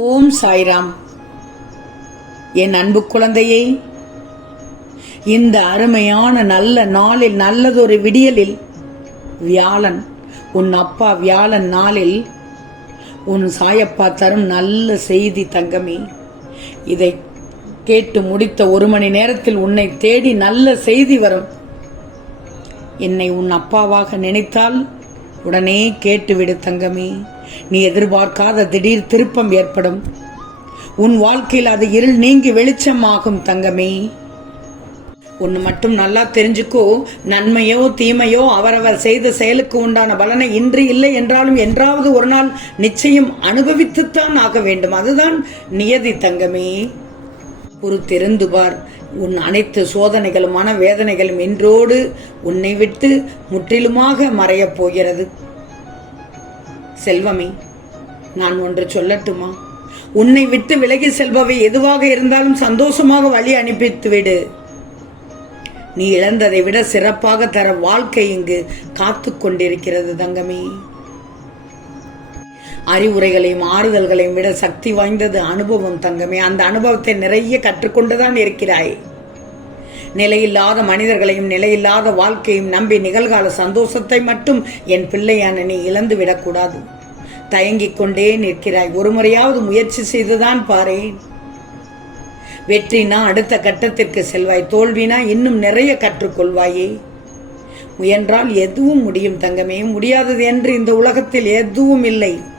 ஓம் சாய்ராம். என் அன்பு குழந்தையே இந்த அருமையான நல்ல நாளில் நல்லதொரு விடியலில் வியாழன் உன் அப்பா வியாழன் நாளில் உன் சாயப்பா தரும் நல்ல செய்தி தங்கமே. இதை கேட்டு முடித்த ஒரு மணி நேரத்தில் உன்னை தேடி நல்ல செய்தி வரும். என்னை உன் அப்பாவாக நினைத்தால் உடனே கேட்டுவிடு தங்கமே. நீ எதிர்பார்க்காத திடீர் திருப்பம் ஏற்படும். உன் வாழ்க்கையில் அது இருள் நீங்கி வெளிச்சமாகும் தங்கமே. ஒன்று மட்டும் நல்லா தெரிஞ்சுக்கோ நன்மையோ தீமையோ அவரவர் செய்த செயலுக்கு உண்டான பலனை இன்று இல்லை என்றாலும் என்றாவது ஒரு நாள் நிச்சயம் அனுபவித்துத்தான் ஆக வேண்டும். அதுதான் நியதி தங்கமே. பொறுத்திருந்து பார். உன் அனைத்து சோதனைகளுமான வேதனைகளும் இன்றோடு உன்னை விட்டு முற்றிலுமாக மறையப் போகிறது. செல்வமே நான் ஒன்று சொல்லட்டுமா? உன்னை விட்டு விலகி செல்பவை எதுவாக இருந்தாலும் சந்தோஷமாக வழி அனுப்பித்து விடு. நீ இழந்ததை விட சிறப்பாக தர வாழ்க்கை இங்கு காத்து கொண்டிருக்கிறது தங்கமே. அறிவுரைகளையும் ஆறுதல்களையும் விட சக்தி வாய்ந்தது அனுபவம் தங்கமே. அந்த அனுபவத்தை நிறைய கற்றுக்கொண்டுதான் இருக்கிறாய். நிலையில்லாத மனிதர்களையும் நிலையில்லாத வாழ்க்கையும் நம்பி நிகழ்கால சந்தோஷத்தை மட்டும் என் பிள்ளையான நீ இழந்து விடக்கூடாது. தயங்கிக் கொண்டே நிற்கிறாய். ஒரு முறையாவது முயற்சி செய்துதான் பாரேன். வெற்றினா அடுத்த கட்டத்திற்கு செல்வாய். தோல்வினா இன்னும் நிறைய கற்றுக்கொள்வாயே. முயன்றால் எதுவும் முடியும் தங்கமே. முடியாதது என்று இந்த உலகத்தில் எதுவும் இல்லை.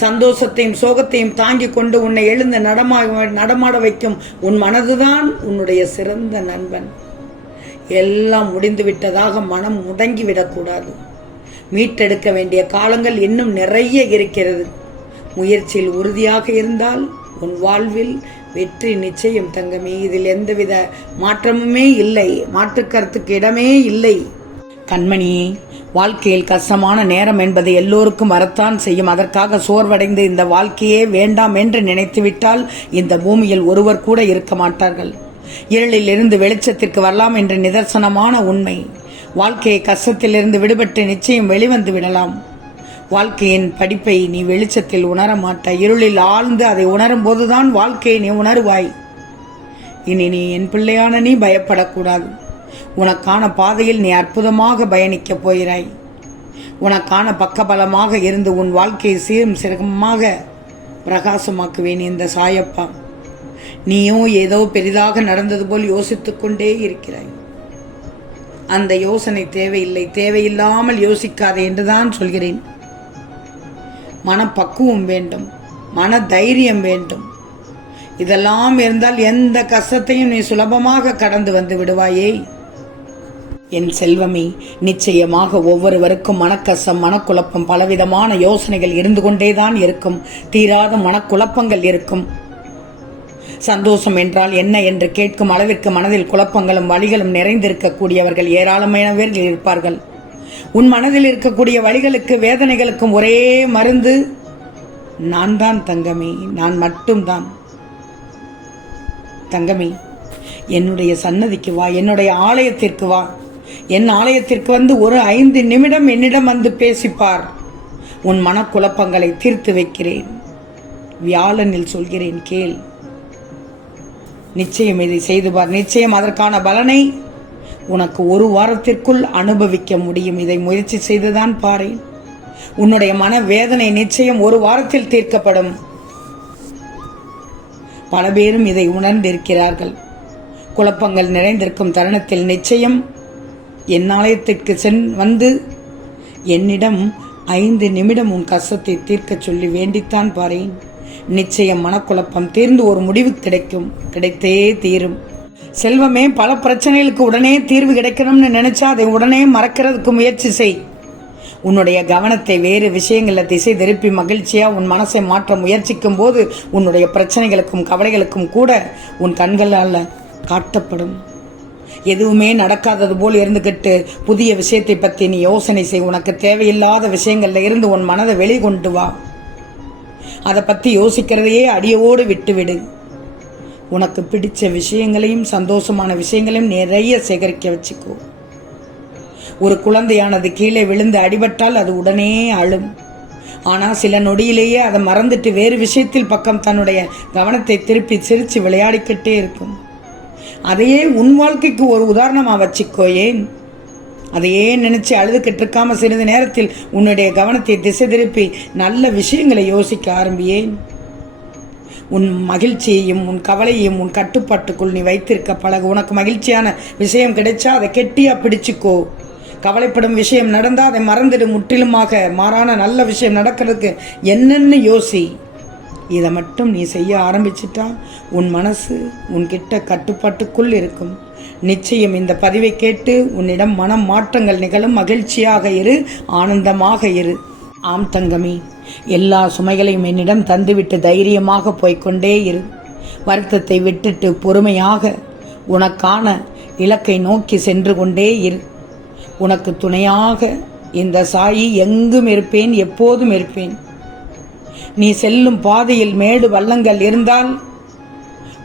சந்தோஷத்தையும் சோகத்தையும் தாங்கிக் கொண்டு உன்னை எழுந்து நடமா நடமாட வைக்கும் உன் மனதுதான் உன்னுடைய சிறந்த நண்பன். எல்லாம் முடிந்து விட்டதாக மனம் முடங்கி விடக்கூடாது மீட்டெடுக்க வேண்டிய காலங்கள் இன்னும் நிறைய இருக்கிறது. முயற்சியில் உறுதியாக இருந்தால் உன் வாழ்வில் வெற்றி நிச்சயம் தங்கமே. இதில் எந்தவித மாற்றமுமே இல்லை. மாற்றுக்கருத்துக்கு இடமே இல்லை. கண்மணியே வாழ்க்கையில் கஷ்டமான நேரம் என்பது எல்லோருக்கும் வரத்தான் செய்யும். அதற்காக சோர்வடைந்து இந்த வாழ்க்கையே வேண்டாம் என்று நினைத்துவிட்டால் இந்த பூமியில் ஒருவர் கூட இருக்க மாட்டார்கள். இருளில் இருந்து வெளிச்சத்திற்கு வரலாம் என்ற நிதர்சனமான உண்மை. வாழ்க்கையை கஷ்டத்திலிருந்து விடுபட்டு நிச்சயம் வெளிவந்து விடலாம். வாழ்க்கையின் படிப்பை நீ வெளிச்சத்தில் உணர மாட்டாய். இருளில் ஆழ்ந்து அதை உணரும் போதுதான் வாழ்க்கையை நீ உணருவாய். இனி நீ என் பிள்ளையான நீ பயப்படக்கூடாது. உனக்கான பாதையில் நீ அற்புதமாக பயணிக்கப் போகிறாய். உனக்கான பக்கபலமாக இருந்து உன் வாழ்க்கையை சீரும் சிறகமாக பிரகாசமாக்குவேன் இந்த சாயப்பா. நீயும் ஏதோ பெரிதாக நடந்தது போல் யோசித்து கொண்டே இருக்கிறாய். அந்த யோசனை தேவையில்லை தேவையில்லாமல் யோசிக்காதே என்றுதான் சொல்கிறேன். மனப்பக்குவம் வேண்டும் மன தைரியம் வேண்டும். இதெல்லாம் இருந்தால் எந்த கஷ்டத்தையும் நீ சுலபமாக கடந்து வந்து விடுவாயே. என் செல்வமே நிச்சயமாக ஒவ்வொருவருக்கும் மனக்கசம் மனக்குழப்பம் பலவிதமான யோசனைகள் இருந்து கொண்டேதான் இருக்கும். தீராத மனக்குழப்பங்கள் இருக்கும். சந்தோஷம் என்றால் என்ன என்று கேட்கும் அளவிற்கு மனதில் குழப்பங்களும் வழிகளும் நிறைந்திருக்கக்கூடியவர்கள் ஏராளமானவர்கள் இருப்பார்கள். உன் மனதில் இருக்கக்கூடிய வழிகளுக்கு வேதனைகளுக்கும் ஒரே மருந்து நான் தான் தங்கமே நான் மட்டும்தான். தங்கமே என்னுடைய சன்னதிக்கு வா என்னுடைய ஆலயத்திற்கு வா. என் ஆலயத்திற்கு வந்து ஒரு ஐந்து நிமிடம் என்னிடம் வந்து பேசிப்பார். உன் மனக்குழப்பங்களை தீர்த்து வைக்கிறேன். வியாழனில் சொல்கிறேன் கேள். நிச்சயம் இதை செய்து பார் நிச்சயம் அதற்கான பலனை உனக்கு ஒரு வாரத்திற்குள் அனுபவிக்க முடியும். இதை முயற்சி செய்துதான் பாரேன். உன்னுடைய மன வேதனை நிச்சயம் ஒரு வாரத்தில் தீர்க்கப்படும். பல பேரும் இதை உணர்ந்திருக்கிறார்கள். குழப்பங்கள் நிறைந்திருக்கும் தருணத்தில் நிச்சயம் என் ஆலயத்திற்கு சென் வந்து என்னிடம் ஐந்து நிமிடம் உன் கஷ்டத்தை தீர்க்கச் சொல்லி வேண்டித்தான் பாரேன். நிச்சயம் மனக்குழப்பம் தீர்ந்து ஒரு முடிவு கிடைக்கும். கிடைத்தே தீரும். செல்வமே பல பிரச்சனைகளுக்கு உடனே தீர்வு கிடைக்கணும்னு நினைச்சா அதை உடனே மறக்கிறதுக்கு முயற்சி செய். உன்னுடைய கவனத்தை வேறு விஷயங்களில் திசை திருப்பி மகிழ்ச்சியா உன் மனசை மாற்ற முயற்சிக்கும் போது உன்னுடைய பிரச்சனைகளுக்கும் கவலைகளுக்கும் கூட உன் கண்களால் காட்டப்படும். எதுவுமே நடக்காதது போல் இருந்துகிட்டு புதிய விஷயத்தை பற்றி நீ யோசனை செய். உனக்கு தேவையில்லாத விஷயங்கள்ல இருந்து உன் மனதை வெளிக்கொண்டு வா. அதை பற்றி யோசிக்கிறதையே அடியோடு விட்டுவிடு. உனக்கு பிடிச்ச விஷயங்களையும் சந்தோஷமான விஷயங்களையும் நிறைய சேகரிக்க வச்சுக்கோ. ஒரு குழந்தையானது கீழே விழுந்து அடிபட்டால் அது உடனே அழும். ஆனால் சில நொடியிலேயே அதை மறந்துட்டு வேறு விஷயத்தில் பக்கம் தன்னுடைய கவனத்தை திருப்பி சிரித்து விளையாடிக்கிட்டே இருக்கும். அதையே உன் வாழ்க்கைக்கு ஒரு உதாரணமாக வச்சுக்கோ ஏன்? அதையே நினச்சி அழுதுகிட்டு இருக்காம சிறிது நேரத்தில் உன்னுடைய கவனத்தை திசை திருப்பி நல்ல விஷயங்களை யோசிக்க ஆரம்பியேன்? உன் மகிழ்ச்சியையும் உன் கவலையையும் உன் கட்டுப்பாட்டுக்குள் நீ வைத்திருக்க பழகு. உனக்கு மகிழ்ச்சியான விஷயம் கிடைச்சா அதை கெட்டியாக பிடிச்சிக்கோ. கவலைப்படும் விஷயம் நடந்தால் அதை மறந்துடு. முற்றிலுமாக மாறான நல்ல விஷயம் நடக்கிறதுக்கு என்னென்னு யோசி. இதை மட்டும் நீ செய்ய ஆரம்பிச்சிட்டா உன் மனசு உன்கிட்ட கட்டுப்பாட்டுக்குள் இருக்கும். நிச்சயம் இந்த பதிவை கேட்டு உன்னிடம் மனம் மாற்றங்கள் நிகழும் மகிழ்ச்சியாக இரு ஆனந்தமாக இரு. ஆம் தங்கமி எல்லா சுமைகளையும் என்னிடம் தந்துவிட்டு தைரியமாக போய்க்கொண்டே இரு. வருத்தத்தை விட்டுட்டு பொறுமையாக உனக்கான இலக்கை நோக்கி சென்று கொண்டே இரு. உனக்கு துணையாக இந்த சாயி எங்கும் இருப்பேன் எப்போதும் இருப்பேன். நீ செல்லும் பாதையில் மேடு வள்ளங்கள் இருந்தால்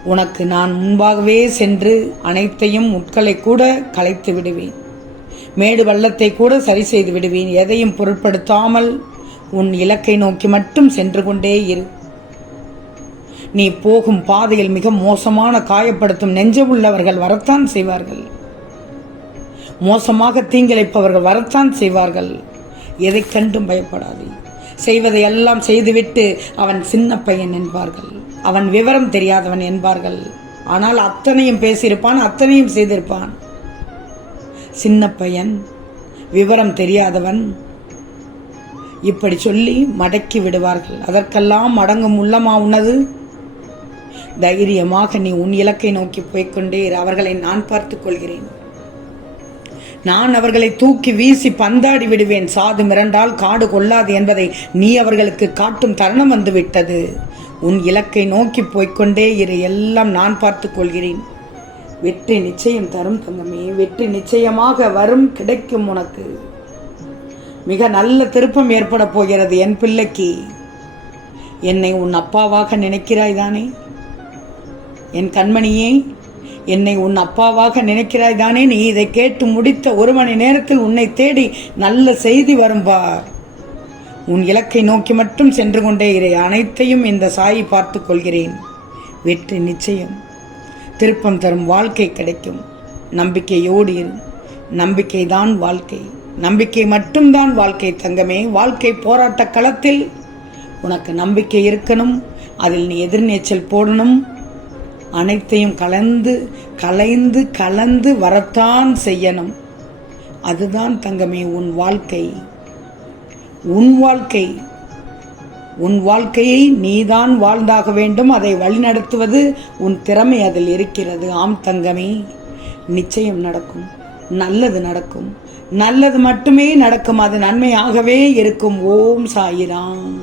உனக்கு நான் முன்பாகவே சென்று அனைத்தையும் முட்களை கூட கலைத்து விடுவேன். மேடு வள்ளத்தை கூட சரி செய்து விடுவேன். எதையும் பொருட்படுத்தாமல் உன் இலக்கை நோக்கி மட்டும் சென்று கொண்டே இரு. நீ போகும் பாதையில் மிக மோசமான காயப்படுத்தும் நெஞ்சமுள்ளவர்கள் வரத்தான் செய்வார்கள். மோசமாக தீங்கிழைப்பவர்கள் வரத்தான் செய்வார்கள். எதை கண்டும் பயப்படாதே. செய்வதை எல்லாம் செய்துவிட்டு அவன் சின்ன பையன் என்பார்கள். அவன் விவரம் தெரியாதவன் என்பார்கள். ஆனால் அத்தனையும் பேசியிருப்பான் அத்தனையும் செய்திருப்பான். சின்ன பையன் விவரம் தெரியாதவன் இப்படி சொல்லி மடக்கி விடுவார்கள். அதற்கெல்லாம் அடங்கும் உள்ளமா உன்னது தைரியமாக நீ உன் இலக்கை நோக்கி போய்க்கொண்டே அவர்களை நான் பார்த்துக் கொள்கிறேன். நான் அவர்களை தூக்கி வீசி பந்தாடி விடுவேன். சாது மிரண்டால் காடு கொள்ளாது என்பதை நீ அவர்களுக்கு காட்டும் தருணம் வந்துவிட்டது. உன் இலக்கை நோக்கி போய்க்கொண்டே இரு. எல்லாம் நான் பார்த்து கொள்கிறேன். வெற்றி நிச்சயம் தரும் தங்கமே. வெற்றி நிச்சயமாக வரும் கிடைக்கும் உனக்கு. மிக நல்ல திருப்பம் ஏற்பட போகிறது என் பிள்ளைக்கு. என்னை உன் அப்பாவாக நினைக்கிறாய் தானே? என் கண்மணியே என்னை உன் அப்பாவாக நினைக்கிறாய் தானே? நீ இதை கேட்டு முடித்த ஒரு மணி நேரத்தில் உன்னை தேடி நல்ல செய்தி வரும்பார் உன் இலக்கை நோக்கி மட்டும் சென்று கொண்டே இரு அனைத்தையும் இந்த சாயி பார்த்து கொள்கிறேன். வெற்றி நிச்சயம். திருப்பம் தரும் வாழ்க்கை கிடைக்கும். நம்பிக்கையோடு இரு. நம்பிக்கைதான் வாழ்க்கை. நம்பிக்கை மட்டும்தான் வாழ்க்கை தங்கமே. வாழ்க்கை போராட்ட களத்தில் உனக்கு நம்பிக்கை இருக்கணும். அதில் நீ எதிர்நீச்சல் போடணும். அனைத்தையும் கலந்து கலைந்து கலந்து வரத்தான் செய்யணும். அதுதான் தங்கமே உன் வாழ்க்கை. உன் வாழ்க்கை. உன் வாழ்க்கையை நீதான் வாழ்ந்தாக வேண்டும். அதை வழிநடத்துவது உன் திறமை அதில் இருக்கிறது. ஆம் தங்கமே நிச்சயம் நடக்கும். நல்லது நடக்கும். நல்லது மட்டுமே நடக்கும். அது நன்மையாகவே இருக்கும். ஓம் சாயிராம்.